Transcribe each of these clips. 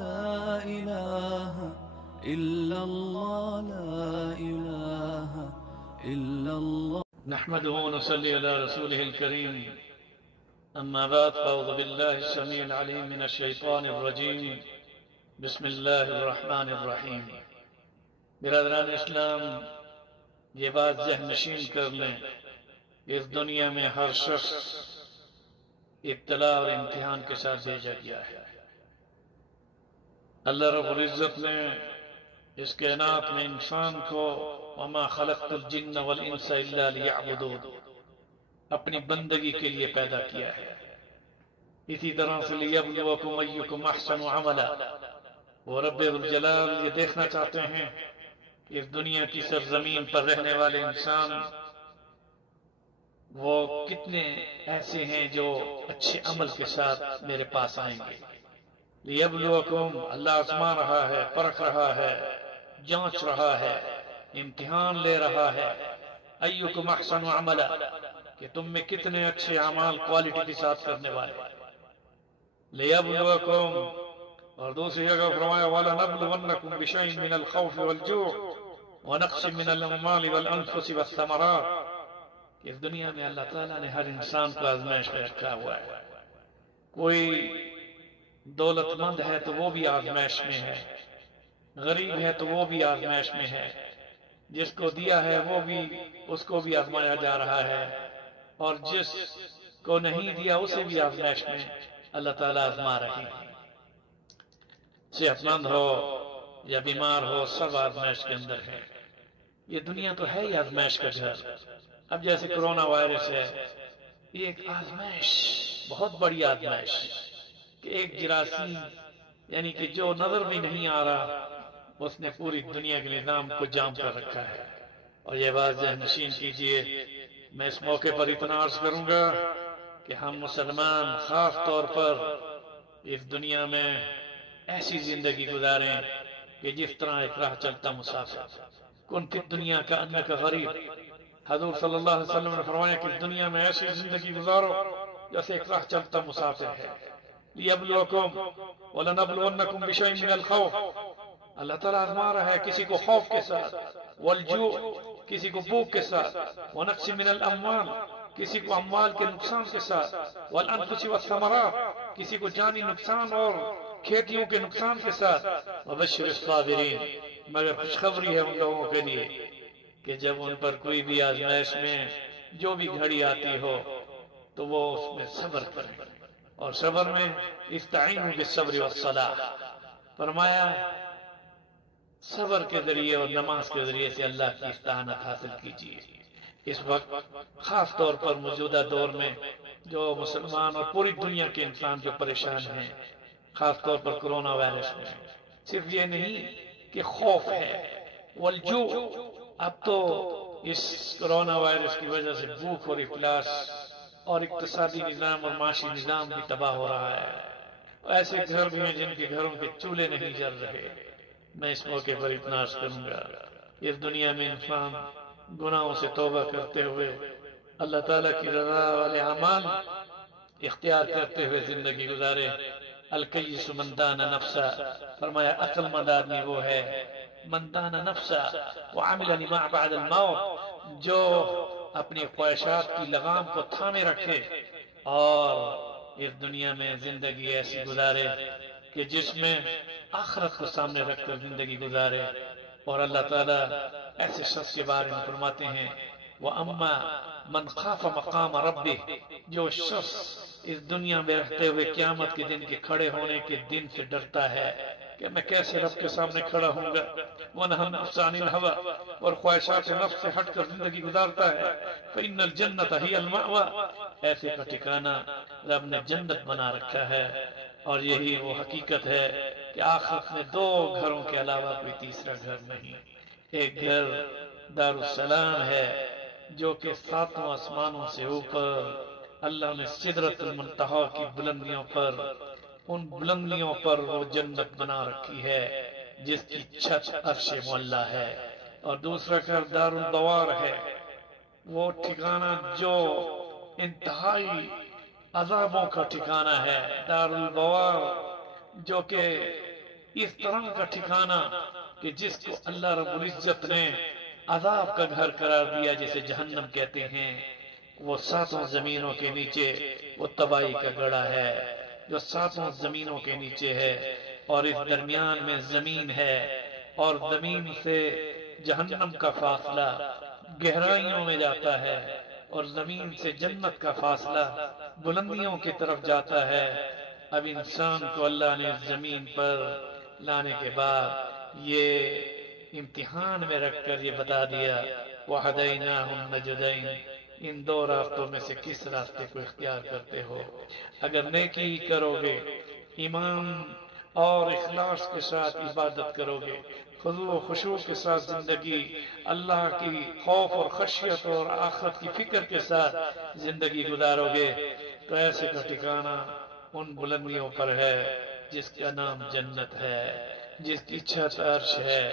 لا إله إلا الله لا إله إلا الله نحمده ونصلي على رسوله الكريم أما بعد فأعوذ بالله السميع العليم من الشيطان الرجيم بسم الله الرحمن الرحيم برادران اسلام، یہ بات ذہن نشین کر لیں، اس دنیا میں ہر شخص ابتلا اور امتحان کے ساتھ بھیجا گیا ہے۔ اللہ رب العزت نے اس کائنات میں انسان کو وما خلقت الجن والانس الا لیعبدون اپنی بندگی کے لیے پیدا کیا ہے۔ اسی طرح سے لیبلوکم ایکم احسن عملا، وہ رب الجلال یہ دیکھنا چاہتے ہیں کہ اس دنیا کی سرزمین پر رہنے والے انسان وہ کتنے ایسے ہیں جو اچھے عمل کے ساتھ میرے پاس آئیں گے۔ لیبلوکم، اللہ آزما رہا ہے، پرکھ رہا ہے، جانچ رہا ہے، امتحان لے رہا ہے۔ ایکم احسن عملا، کہ تم میں کتنے اچھے اعمال کوالٹی کے ساتھ کرنے والے۔ لیبلوکم، اور دوسری جگہ فرمایا وَلَنَبْلُوَنَّكُمْ بِشَيْءٍ مِّنَ الْخَوْفِ وَالْجُوعِ وَنَقْصٍ مِّنَ الْأَمْوَالِ وَالْأَنفُسِ وَالثَّمَرَاتِ، کہ اس دنیا میں اللہ تعالیٰ نے ہر انسان کو آزمائش میں رکھا ہوا ہے۔ کوئی دولت مند ہے تو وہ بھی آزمائش میں ہے، غریب ہے تو وہ بھی آزمائش میں ہے، جس کو دیا ہے وہ بھی اس کو بھی آزمایا جا رہا ہے، اور جس کو نہیں دیا اسے بھی آزمائش میں اللہ تعالیٰ آزما رہے ہیں۔ صحت مند ہو یا بیمار ہو، سب آزمائش کے اندر ہے۔ یہ دنیا تو ہے ہی آزمائش کا گھر۔ اب جیسے کرونا وائرس ہے، یہ ایک آزمائش، بہت بڑی آزمائش، کہ ایک جراثیم یعنی کہ جو نظر بھی نہیں آ رہا، اس نے پوری دنیا کے نظام کو جام کر رکھا ہے۔ اور یہ بات ذہن نشین کیجئے، میں اس موقع پر اتنا عرض کروں گا کہ ہم مسلمان خاص طور پر اس دنیا میں ایسی زندگی گزاریں کہ جس طرح ایک راہ چلتا مسافر۔ کن فی الدنیا کأنک غریب، حضور صلی اللہ علیہ وسلم نے فرمایا کہ دنیا میں ایسی زندگی گزارو جیسے ایک راہ چلتا مسافر ہے۔ لیبلوکم وَلَنَبْلُوَنَّكُمْ بِشَيْءٍ مِّنَ الْخَوْفِ، اللہ تعالیٰ آزما رہا ہے کسی کو خوف کے ساتھ، والجوع، کسی کو بھوک کے ساتھ، وَنَقْصٍ مِّنَ الْأَمْوَالِ، کسی کو اموال کے نقصان کے ساتھ، وَالْأَنفُسِ وَالثَّمَرَاتِ، کسی کو جانی نقصان اور کھیتیوں کے نقصان کے ساتھ۔ وَبَشِّرِ الصَّابِرِينَ، مگر خوشخبری ہے ان لوگوں کے لیے کہ جب ان پر کوئی بھی آزمائش میں جو بھی گھڑی آتی ہو تو وہ اس میں صبر کریں، اور صبر میں استعینوا بالصبر والصلاۃ، فرمایا صبر کے ذریعے اور نماز کے ذریعے سے اللہ کی استعانت حاصل کیجیے۔ اس وقت خاص طور پر موجودہ دور میں جو مسلمان اور پوری دنیا کے انسان جو پریشان ہیں، خاص طور پر کرونا وائرس میں، صرف یہ نہیں کہ خوف ہے، والجوع، اب تو اس کرونا وائرس کی وجہ سے بھوک اور افلاس اور اقتصادی نظام اور معاشی نظام بھی تباہ ہو رہا ہے۔ ایسے گھر بھی ہیں جن کے گھروں کے چولہے نہیں جل رہے۔ میں اس موقع پر اتنا عرض کروں گا، اس دنیا میں انسان گناہوں سے توبہ کرتے ہوئے اللہ تعالیٰ کی رضا والے اعمال اختیار کرتے ہوئے زندگی گزارے۔ الکیس من دان نفسا، فرمایا عقل مند آدمی وہ ہے من دان نفسا وعمل لما بعد الموت، جو اپنی خواہشات کی لگام کو تھامے رکھے اور اس دنیا میں زندگی ایسی گزارے کہ جس میں آخرت کو سامنے رکھ کر زندگی گزارے۔ اور اللہ تعالیٰ ایسے شخص کے بارے میں فرماتے ہیں وَأَمَّا مَنْ خَافَ مَقَامَ رَبِّهِ، جو شخص اس دنیا میں رہتے ہوئے قیامت کے دن کے کھڑے ہونے کے دن سے ڈرتا ہے کہ میں کیسے رب کے سامنے کھڑا ہوں گا، وَنَهَى النَّفْسَ عَنِ الْهَوَىٰ، اور خواہشات نفس سے ہٹ کر زندگی گزارتا ہے، فَإِنَّ الْجَنَّةَ هِيَ الْمَأْوَىٰ، ایسے کا ٹھکانہ رب نے جنت بنا رکھا ہے۔ اور یہی وہ حقیقت ہے کہ آخرت میں دو گھروں کے علاوہ کوئی تیسرا گھر نہیں۔ ایک گھر دار السلام ہے جو کہ ساتوں آسمانوں سے اوپر اللہ نے سدرۃ المنتہا کی بلندیوں پر، ان بلندیوں پر وہ جنت بنا رکھی ہے جس کی چھت عرش معلیٰ ہے۔ اور دوسرا گھر دار البوار ہے، وہ ٹھکانہ جو انتہائی عذابوں کا ٹھکانہ ہے، دار البوار، جو کہ اس طرح کا ٹھکانہ کہ جس کو اللہ رب العزت نے عذاب کا گھر قرار دیا، جسے جہنم کہتے ہیں، وہ ساتوں زمینوں کے نیچے وہ تباہی کا گڑھا ہے جو ساتوں زمینوں کے نیچے ہے، اور اس درمیان میں زمین ہے، اور زمین سے جہنم کا فاصلہ گہرائیوں میں جاتا ہے، اور زمین سے جنت کا فاصلہ بلندیوں کی طرف جاتا ہے۔ اب انسان کو اللہ نے زمین پر لانے کے بعد یہ امتحان میں رکھ کر یہ بتا دیا، وَهَدَيْنَاهُ النَّجْدَيْنِ، ان دو راستوں میں سے کس راستے کو اختیار کرتے ہو۔ اگر نیکی کرو گے، ایمان اور اخلاص کے ساتھ عبادت کرو گے، خضوع و خشوع کے ساتھ زندگی، اللہ کی خوف اور خشیت اور آخرت کی فکر کے ساتھ زندگی گزارو گے، تو ایسے کا ٹھکانہ ان بلندیوں پر ہے جس کا نام جنت ہے، جس کی چھت عرش ہے۔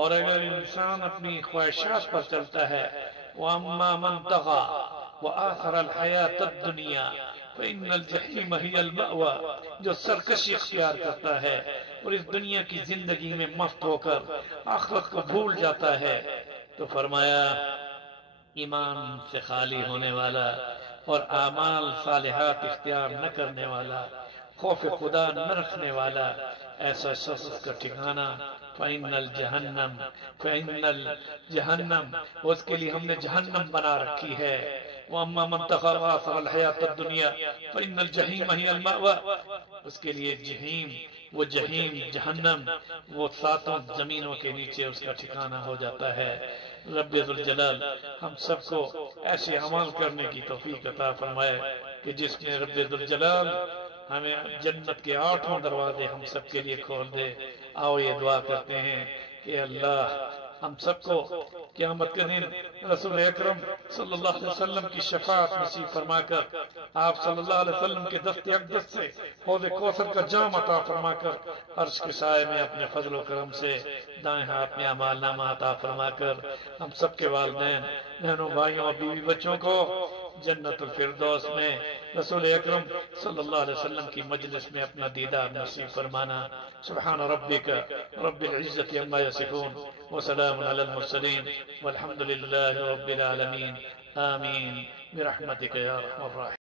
اور اگر انسان اپنی خواہشات پر چلتا ہے، وَأَمَّا مَنْ طَغَىٰ وَآثَرَ الْحَيَاةَ الدُّنْيَا فَإِنَّ الْجَحِيمَ هِيَ الْمَأْوَىٰ، جو سرکشی اختیار کرتا ہے اور اس دنیا کی زندگی میں مست ہو کر آخرت کو بھول جاتا ہے، تو فرمایا ایمان سے خالی ہونے والا اور اعمال صالحات اختیار نہ کرنے والا، خوف خدا نہ رکھنے والا، ایسا شخص کا ٹھکانہ فَإِنَّ الْجَهَنَّمَ، اس کے لیے ہم نے جہنم بنا رکھی ہے۔ وَأَمَّا مَنْ طَغَىٰ وَآثَرَ الْحَيَاةَ الدُّنْيَا فَإِنَّ الْجَحِيمَ هِيَ الْمَأْوَىٰ، اس کے لیے وہ جہنم وہ ساتوں زمینوں کے نیچے اس کا ٹھکانہ ہو جاتا ہے۔ رب ذوالجلال ہم سب کو ایسے عمل کرنے کی توفیق عطا فرمائے کہ جس میں رب ذوالجلال ہمیں جنت کے 8 دروازے ہم سب کے لیے کھول دے۔ آؤ یہ دعا کرتے ہیں کہ اللہ ہم سب کو قیامت کے دن رسول اکرم صلی اللہ علیہ وسلم کی شفاعت نصیب فرما کر، آپ صلی اللہ علیہ وسلم کے دست اقدس سے حوض کوثر کا جام عطا فرما کر، عرش کے سائے میں اپنے فضل و کرم سے دائیں ہاتھ میں اعمال نامہ عطا فرما کر ہم سب کے والدین، بہنوں، بھائیوں اور بیوی بچوں کو جنت الفردوس میں رسول اکرم صلی اللہ علیہ وسلم کی مجلس میں اپنا دیدار نصیب فرمانا۔ سبحان ربک رب العزت عما یصفون وسلام علی المرسلین والحمد للہ رب العالمین، آمین برحمتک یا ارحم الراحمین۔